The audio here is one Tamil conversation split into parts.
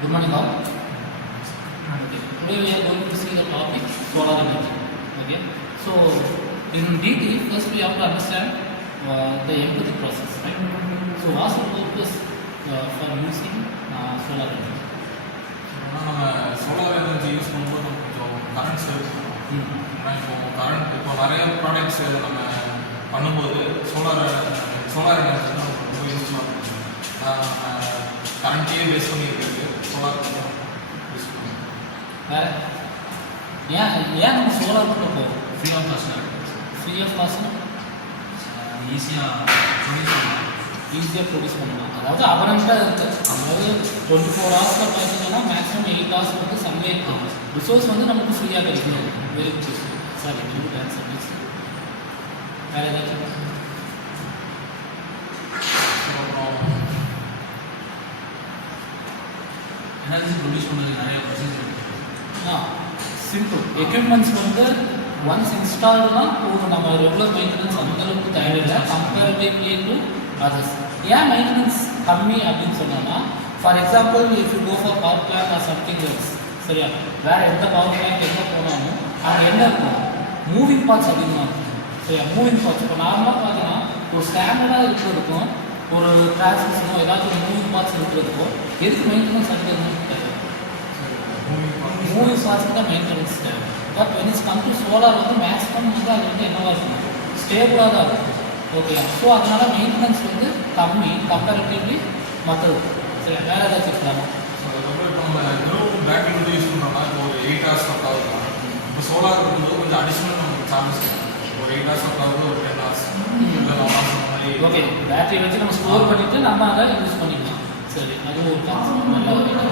Good morning all. Okay. Today we are going to see the topic solar energy. Okay. So in DT, first we have to understand the empathy process, right? So what's the purpose for using solar energy? Solar energy use பண்ணும்போது கொஞ்சம் கரண்ட் சேவ் பண்ணுவோம். இப்போ நிறைய ப்ராடக்ட்ஸ் நம்ம பண்ணும்போது சோலார் எனர்ஜி தான் ரொம்ப யூஸ்ஃபுல்லாக இருக்கும். கரண்ட்லேயே பேஸ் பண்ணியிருக்கிறது சோலார் யூஸ் பண்ணுவோம். வேறு ஏன் நம்ம சோலாருக்குள்ள போகிறோம்? ஃப்ரீ ஆஃப் காஸ்ட் ஈஸியாக ப்ரொடியூஸ் பண்ணலாம். அதாவது அவரண்ட்டாக இருக்குது. அதாவது 24 ஹவர்ஸில் பார்த்தீங்கன்னா மேக்ஸிமம் 8 ஹவர்ஸ் வந்து சன்லைட் ரிசோர்ஸ் வந்து நமக்கு ஃப்ரீயாக கிடைக்கும். Very good. Sorry good answer please. வேறு ஏதாச்சும் எனர்ஜி ப்ரொடியூஸ் பண்ணுறது நிறைய ப்ரொசீஜர் இருக்குது. சிம்பிள். எக்யூப்மெண்ட்ஸ் வந்து ஒன்ஸ் இன்ஸ்டால்டுனா போதும். நம்ம ரெகுலர் மெயின்டெனன்ஸ் அந்தளவுக்கு தேவையில்லை கம்பேரிட்டிவ்லி டு அதர்ஸ். ஏன் மெயின்டெனன்ஸ் கம்மி அப்படின்னு சொன்னோம்னா, for example if you go for power plant or something else, சரியா, வேறு எந்த பவர் பிளான்ட் எங்கே போனாலும் அங்கே என்ன இருக்கும்? மூவிங் பார்ட்ஸ் அதிகமாக இருக்கும். சரியா, மூவிங் பார்ட்ஸ். இப்போ நார்மலாக பார்த்தீங்கன்னா ஒரு ஸ்டாண்டர்டாக இருக்கிறதுக்கும் ஒரு டிரான்ஸ்மிஷனோ ஏதாச்சும் ஒரு மூவிங் பார்ட்ஸ் இருக்கிறதுக்கும் எதுக்கு மெயின்டெனன்ஸ் அதிகமாக தேவை? மூவிங் பார்ட்ஸ்க்கு தான் மெயின்டெனன்ஸ் தேவை. But when it's come to solar வந்து மேக்ஸிமம் வந்து அது வந்து என்னவாக இருக்கும்? ஸ்டேபிளாக தான் இருக்கும். ஓகே, ஸோ அதனால் மெயின்டெனன்ஸ் வந்து கம்மி கம்பேரிட்டிவ்லி மற்றது. சரி, வேறு ஏதாச்சும் இருக்கலாமா? ஸோ அதுக்கப்புறம் இப்போ நம்ம வெறும் பேட்டரி வந்து யூஸ் பண்ணுறோம்னா இப்போ ஒரு 8 ஹவர்ஸ் ஒர்க் ஆகுதுலாம். இப்போ சோலார் இருக்கும்போது கொஞ்சம் அடிஷ்னல் நமக்கு சார்ஜஸ் ஒரு 8 ஹவர்ஸ் ஒர்க் ஆகுது, ஒரு 10 ஹவர்ஸ் இல்லை 11 ஹவர்ஸ் அந்த மாதிரி. ஓகே, பேட்டரி வச்சு நம்ம ஸ்டோர் பண்ணிவிட்டு நம்ம அதை யூஸ் பண்ணிக்கலாம். சரி, அது ஒரு கான்செப்ட். நல்லா வேறு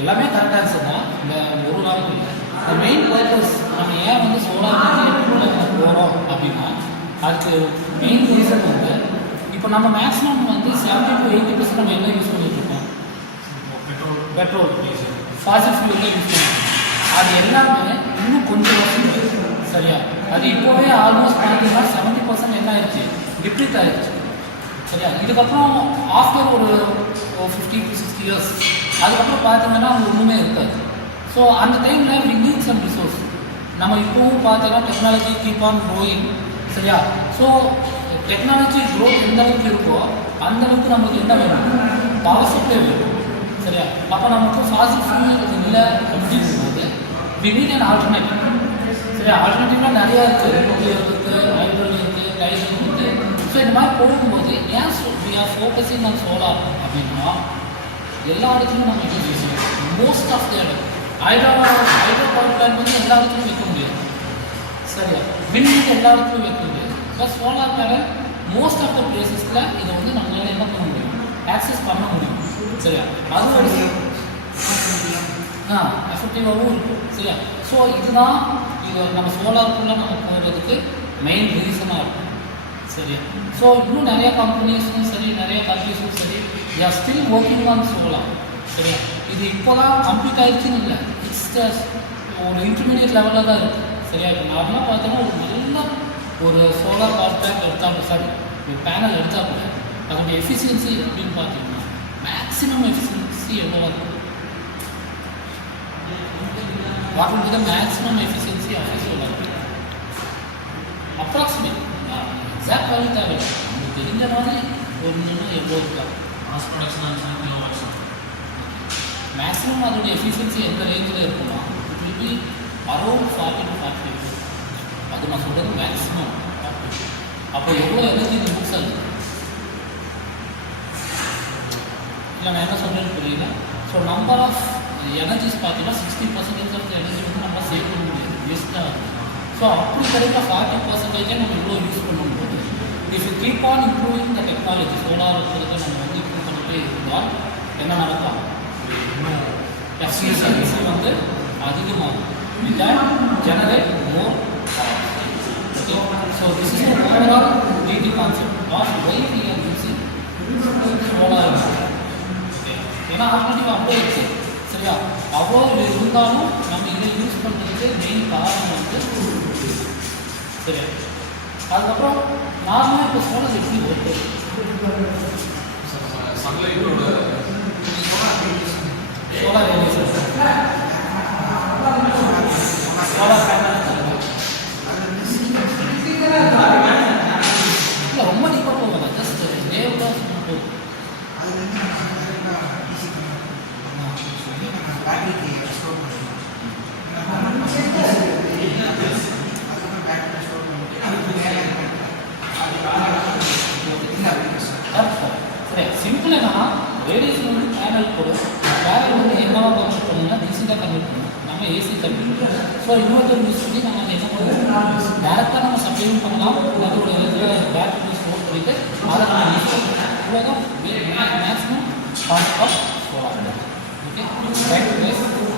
எல்லாமே கரெக்டாக ஆன்சர் தான். இந்த ஒரு நாளும் இல்லை. இந்த மெயின் பர்பஸ் நம்ம ஏன் வந்து சோலார் எனர்ஜி போகிறோம் அப்படின்னா, அதுக்கு மெயின் ரீசன் வந்து இப்போ நம்ம மேக்ஸிமம் வந்து 70 to 80% நம்ம என்ன யூஸ் பண்ணிட்டு இருக்கோம்? பெட்ரோல், ஃபாசில் ஃபியூல் தான் யூஸ் பண்ணுறோம். அது எல்லாமே இன்னும் கொஞ்சம் வருஷம் சரியா, அது இப்போவே ஆல்மோஸ்ட் பார்த்தீங்கன்னா 70% என்ன ஆயிடுச்சு? டிப்ளீட் ஆயிடுச்சு. சரியா, இதுக்கப்புறம் ஆஃப்டர் ஒரு 50 to 60 இயர்ஸ் அதுக்கப்புறம் பார்த்தீங்கன்னா அது ஒன்றுமே இருக்காது. ஸோ அந்த டைமில் வி நீட் சம் ரிசோர்ஸ். நம்ம இப்போவும் பார்த்தீங்கன்னா டெக்னாலஜி கீப் ஆன் க்ரோயிங். சரியா, ஸோ டெக்னாலஜி க்ரோத் எந்த அளவுக்கு இருக்கோ அந்த அளவுக்கு நமக்கு என்ன வேணும்? பவர் சப்ளை வேணும். சரியா, அப்போ நமக்கு ஃபாசில் ஃபியூல் இல்லை அப்படிங்கும்போது வி நீட் அன் ஆல்டர்னேட்டிவ். சரியா, ஆல்டர்னேட்டிவ்லாம் நிறையா இருக்குது. நியூக்ளியர் இருக்குது, ஹைட்ரோஜன் இருக்குது, டைசன் இருக்குது. ஸோ இந்த மாதிரி போகும்போது ஏன் we are focusing on solar அப்படின்னா, எல்லா இடத்துலையும் நம்ம என்ன யூஸ் பண்ணுவோம்? மோஸ்ட் ஆஃப் த இடம் ஹைட்ரோ பவர் பிளான்ட் வந்து எல்லா இடத்துலையும் வைக்க முடியாது. சரியா, விண்ட் எல்லா இடத்துலையும் வைக்க முடியாது. But solar panel most of the பிளேசஸில் இதை வந்து நம்மளால் என்ன பண்ண முடியும்? ஆக்சஸ் பண்ண முடியும். சரியா, அது ஒரு எஃபெக்டிவாகவும் இருக்கும். சரியா, ஸோ இதுதான் இது நம்ம சோலாருக்குள்ளே நம்ம போகிறதுக்கு மெயின் ரீசனாக இருக்கும். சரியா, ஸோ இன்னும் நிறைய கம்பெனிஸும் சரி, நிறைய கண்ட்ரீஸும் சரி, we are still working on solar. சரியா, இது இப்போ தான் கம்ப்ளீட் ஆகிடுச்சின்னு இல்லை, இட்ஸ் ஒரு இன்டர்மீடியட் லெவலில் தான் இருக்குது. சரியா, இப்போ நார்மலாக பார்த்தோன்னா ஒரு நல்ல ஒரு சோலார் பவர் பிளான்ட் எடுத்தால் சாரி ஒரு பேனல் எடுத்தால் கூட அதோடைய எஃபிஷியன்சி அப்படின்னு பார்த்தீங்கன்னா மேக்ஸிமம் எஃபிஷியன்சி எவ்வளோ இருக்கும்? What will be the maximum efficiency of solar? Approximate exact value தேவையில்லை. நமக்கு தெரிஞ்ச மாதிரி ஒரு நிமிடம் எவ்வளோ இருக்கலாம்? Mass production kilowatts. மேக்ஸிமம் அதோடைய எஃபிஷியன்சி எந்த ரேஞ்சில் இருக்குன்னா it will be around 40 to 45. அது நான் சொல்கிறது மேக்ஸிமம். அப்போ எவ்வளோ எனர்ஜி யூஸ் ஆகுது? இல்லை, நான் என்ன சொல்கிறேன்னு புரியல. ஸோ நம்பர் ஆஃப் எனர்ஜிஸ் பார்த்தீங்கன்னா 60% ஆஃப் எனர்ஜி வந்து நம்ம சேவ் பண்ண முடியாது, வேஸ்ட்டாக இருக்குது. ஸோ அப்படி கிடைக்க 40% நம்ம இவ்வளோ யூஸ் பண்ணும்போது if you keep on improving the technology solar இருக்கிறத நம்ம வந்து இம்ப்ரூவ் பண்ணிட்டே இருந்தால் என்ன நடக்கும்? இன்னும் எஃபிஷியன்சி வந்து அதிகமாகும். With that generate more power. Okay, so this is overall டிடி concept of why we are using solar. Okay, ஏன்னா ஆல்ரெடி அப்படியே இருக்குது. சரியா, அவ்வளோ இருந்தாலும் நம்ம இதை யூஸ் பண்ணுறதுக்கு மெயின் காரணம் வந்து சரி, அதுக்கப்புறம் நார்மலாக இப்போ சோலார் எப்படி ஒர்க் சன்லைட்டோட சோலார் ரேடியேஷன் சோலார் பேனல் இல்லை ரொம்ப டீப்பாக போகாது, ஜஸ்ட் வேவ் தான் போகும். சரி, சிம்பிள் என்னன்னா ரேடியேஷன் வந்து பேனல் போடும், பேனல் வந்து என்னவா கன்வெர்ட் பண்ணணும்னா டிசி தான் கன்வெர்ட் பண்ணணும், நம்ம ஏசி கன்வெர்ட் பண்ணணும். ஸோ இன்வெர்டர் யூஸ் பண்ணி நம்ம என்ன பண்ணுவோம், டேரெக்டாக நம்ம சப்ளையும் பண்ணலாம், அதோட இதில் பேட்டரி ஸ்டோர் பண்ணிட்டு அதை நம்ம யூஸ் பண்ணலாம். இவ்வளோ தான் maximum concept of solar. Okay, right.